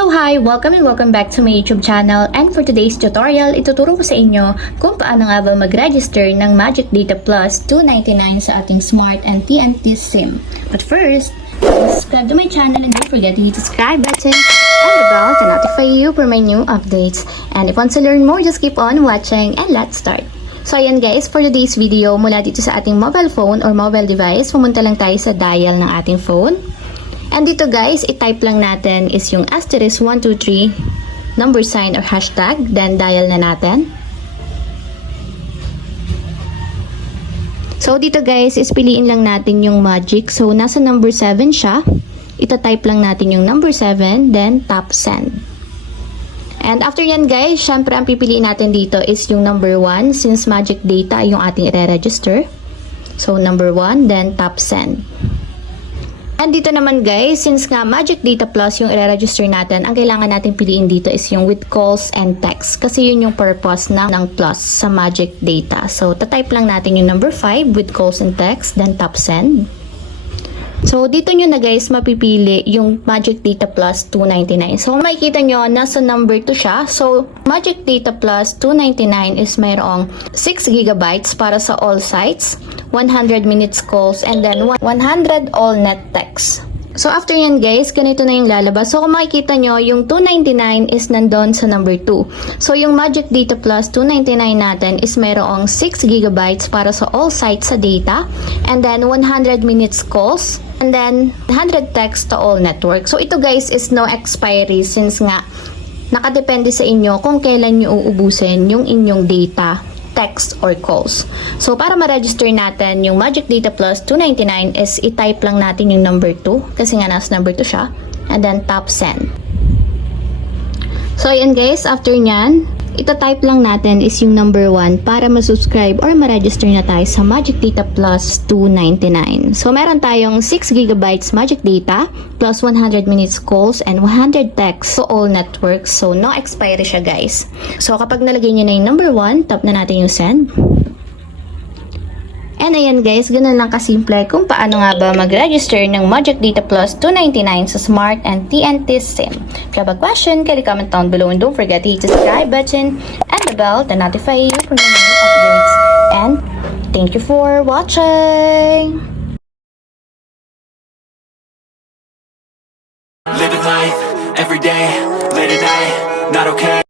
So hi! Welcome and welcome back to my YouTube channel, and for today's tutorial, ituturo ko sa inyo kung paano nga ba mag-register ng Magic Data Plus 299 sa ating Smart and TNT SIM. But first, subscribe to my channel and don't forget to hit the subscribe button and the bell to notify you for my new updates. And if you want to learn more, just keep on watching and let's start. So ayan guys, for today's video, mula dito sa ating mobile phone or mobile device, pumunta lang tayo sa dial ng ating phone. And dito guys, i-type lang natin is yung *123 number sign or hashtag, then dial na natin. So dito guys, is piliin lang natin yung magic. So nasa number 7 siya. Ita-type lang natin yung number 7, then tap send. And after yan guys, syempre ang pipiliin natin dito is yung number 1 since magic data yung ating i-register. So number 1, then tap send. And dito naman guys, since nga Magic Data Plus yung i-register natin, ang kailangan natin piliin dito is yung with calls and text. Kasi yun yung purpose ng plus sa Magic Data. So, tatype lang natin yung number 5 with calls and text, then tap send. So, dito nyo na guys mapipili yung Magic Data Plus 299. So, makikita nyo, nasa number 2 siya. So, Magic Data Plus 299 is mayroong 6 GB para sa all sites, 100 minutes calls, and then 100 all net text. So, after yan guys, ganito na yung lalabas. So, kung makikita nyo, yung 299 is nandun sa number 2. So, yung Magic Data Plus 299 natin is mayroong 6 GB para sa all sites sa data, and then 100 minutes calls, and then 100 text to all network. So, ito guys is no expiry since nga nakadepende sa inyo kung kailan nyo uubusin yung inyong data, text, or calls. So, para ma-register natin yung Magic Data Plus 299 is i-type lang natin yung number 2 kasi nga nasa number 2 siya, and then tap send. So, ayan guys, after nyan, ita-type lang natin is yung number 1 para ma-subscribe or ma-register na tayo sa Magic Data Plus 299. So, meron tayong 6 GB Magic Data plus 100 minutes calls and 100 texts to all networks. So, no expiry siya guys. So, kapag nalagay nyo na yung number 1, tap na natin yung send. And ayan guys, ganun lang kasimple kung paano nga ba mag-register ng Magic Data Plus 299 sa Smart and TNT SIM. If you have a question, kindly comment down below and don't forget to hit the subscribe button and the bell to notify you for my new updates. And thank you for watching!